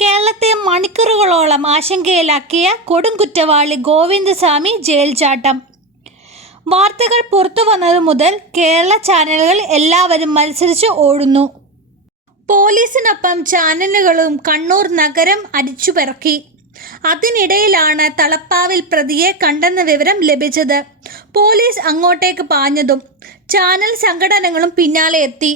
കേരളത്തെ മണിക്കൂറുകളോളം ആശങ്കയിലാക്കിയ കൊടുംകുറ്റവാളി ഗോവിന്ദസ്വാമി ജയിൽ ചാട്ടം. വാർത്തകൾ പുറത്തു വന്നതു മുതൽ കേരള ചാനലുകൾ എല്ലാവരും മത്സരിച്ച് ഓടുന്നു. പോലീസിനൊപ്പം ചാനലുകളും കണ്ണൂർ നഗരം അരിച്ചുപെറുക്കി. അതിനിടയിലാണ് തളപ്പാവിൽ പ്രതിയെ കണ്ടെന്ന വിവരം ലഭിച്ചത്. പോലീസ് അങ്ങോട്ടേക്ക് പാഞ്ഞതും ചാനൽ സംഘടനകളും പിന്നാലെ എത്തി.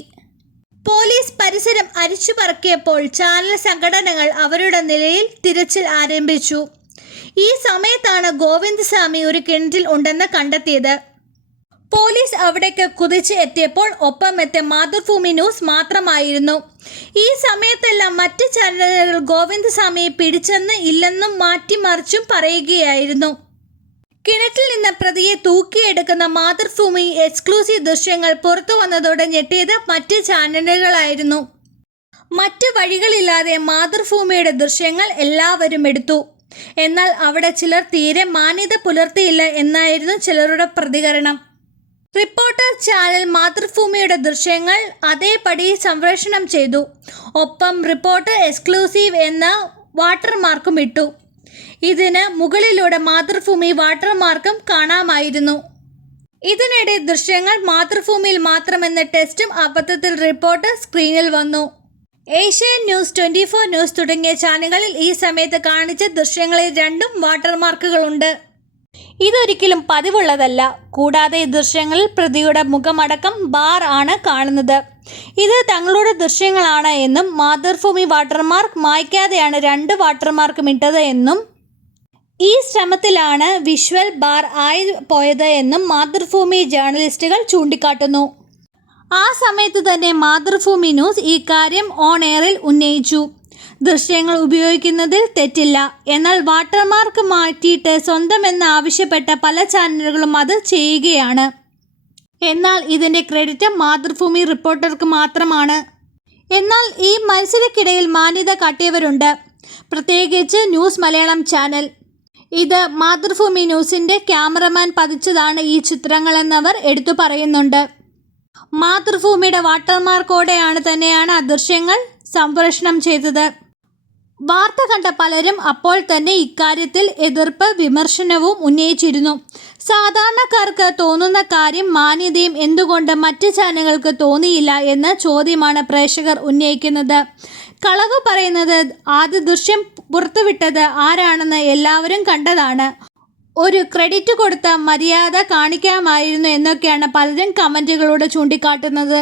പോലീസ് പരിസരം അരിച്ചുപെറുക്കിയപ്പോൾ ചാനൽ സംഘടനകൾ അവരുടെ നിലയിൽ തിരച്ചിൽ ആരംഭിച്ചു. ഈ സമയത്താണ് ഗോവിന്ദസ്വാമി ഒരു കിണറ്റിൽ ഉണ്ടെന്ന് കണ്ടെത്തിയത്. പോലീസ് അവിടേക്ക് കുതിച്ച് എത്തിയപ്പോൾ ഒപ്പമെത്തിയ മാതൃഭൂമി ന്യൂസ് മാത്രമായിരുന്നു. ഈ സമയത്തെല്ലാം മറ്റ് ചാനലുകൾ ഗോവിന്ദസ്വാമിയെ പിടിച്ചെന്ന് ഇല്ലെന്നും മാറ്റിമറിച്ചും പറയുകയായിരുന്നു. കിണറ്റിൽ നിന്ന് പ്രതിയെ തൂക്കിയെടുക്കുന്ന മാതൃഭൂമി എക്സ്ക്ലൂസീവ് ദൃശ്യങ്ങൾ പുറത്തു വന്നതോടെ ഞെട്ടിയത് മറ്റ് ചാനലുകളായിരുന്നു. മറ്റ് വഴികളില്ലാതെ മാതൃഭൂമിയുടെ ദൃശ്യങ്ങൾ എല്ലാവരും എടുത്തു. എന്നാൽ അവിടെ ചിലർ തീരെ മാന്യത പുലർത്തിയില്ല എന്നായിരുന്നു ചിലരുടെ പ്രതികരണം. റിപ്പോർട്ടർ ചാനൽ മാതൃഭൂമിയുടെ ദൃശ്യങ്ങൾ അതേപടി സംപ്രേഷണം ചെയ്തു. ഒപ്പം റിപ്പോർട്ടർ എക്സ്ക്ലൂസീവ് എന്ന വാട്ടർമാർക്കും ഇട്ടു. ഇതിന് മുകളിലൂടെ മാതൃഭൂമി വാട്ടർമാർക്കും കാണാമായിരുന്നു. ഇതിനിടെ ദൃശ്യങ്ങൾ മാതൃഭൂമിയിൽ മാത്രമെന്ന ടെസ്റ്റും അബദ്ധത്തിൽ റിപ്പോർട്ടർ സ്ക്രീനിൽ വന്നു. ഏഷ്യാനെറ്റ് ന്യൂസ്, 24 ന്യൂസ് തുടങ്ങിയ ചാനലുകളിൽ ഈ സമയത്ത് കാണിച്ച ദൃശ്യങ്ങളിൽ രണ്ടും വാട്ടർമാർക്കുകളുണ്ട്. ഇതൊരിക്കലും പതിവുള്ളതല്ല. കൂടാതെ ദൃശ്യങ്ങളിൽ പ്രതിയുടെ മുഖമടക്കം ബാർ ആണ് കാണുന്നത്. ഇത് തങ്ങളുടെ ദൃശ്യങ്ങളാണ് എന്നും മാതൃഭൂമി വാട്ടർമാർക്ക് മായ്ക്കാതെയാണ് 2 വാട്ടർമാർക്കും ഇട്ടത് എന്നും ഈ ശ്രമത്തിലാണ് വിഷ്വൽ ബാർ ആയി പോയത് എന്നും മാതൃഭൂമി ജേർണലിസ്റ്റുകൾ ചൂണ്ടിക്കാട്ടുന്നു. ആ സമയത്ത് തന്നെ മാതൃഭൂമി ന്യൂസ് ഈ കാര്യം ഓൺ എയറിൽ ഉന്നയിച്ചു. ദൃശ്യങ്ങൾ ഉപയോഗിക്കുന്നതിൽ തെറ്റില്ല, എന്നാൽ വാട്ടർമാർക്ക് മാറ്റിയിട്ട് സ്വന്തമെന്ന് ആവശ്യപ്പെട്ട പല ചാനലുകളും അത് ചെയ്യുകയാണ്. എന്നാൽ ഇതിൻ്റെ ക്രെഡിറ്റ് മാതൃഭൂമി റിപ്പോർട്ടർക്ക് മാത്രമാണ്. എന്നാൽ ഈ മത്സരക്കിടയിൽ മാന്യത കാട്ടിയവരുണ്ട്, പ്രത്യേകിച്ച് ന്യൂസ് മലയാളം ചാനൽ. ഇത് മാതൃഭൂമി ന്യൂസിൻ്റെ ക്യാമറമാൻ പതിച്ചതാണ് ഈ ചിത്രങ്ങളെന്നവർ എടുത്തു പറയുന്നുണ്ട്. മാതൃഭൂമിയുടെ വാട്ടർമാർക്കോടെയാണ് തന്നെയാണ് ആ ദൃശ്യങ്ങൾ സംപ്രേഷണം ചെയ്തത്. വാർത്ത കണ്ട പലരും അപ്പോൾ തന്നെ ഇക്കാര്യത്തിൽ എതിർപ്പ് വിമർശനവും ഉന്നയിച്ചിരുന്നു. സാധാരണക്കാർക്ക് തോന്നുന്ന കാര്യം മാന്യതയും എന്തുകൊണ്ട് മറ്റ് ചാനലുകൾക്ക് തോന്നിയില്ല എന്ന ചോദ്യമാണ് പ്രേക്ഷകർ ഉന്നയിക്കുന്നത്. കളവ് പറയുന്നത് ആദ്യ ദൃശ്യം പുറത്തുവിട്ടത് ആരാണെന്ന് എല്ലാവരും കണ്ടതാണ്. ഒരു ക്രെഡിറ്റ് കൊടുത്ത മര്യാദ കാണിക്കാമായിരുന്നു എന്നൊക്കെയാണ് പലരും കമൻറ്റുകളോട് ചൂണ്ടിക്കാട്ടുന്നത്.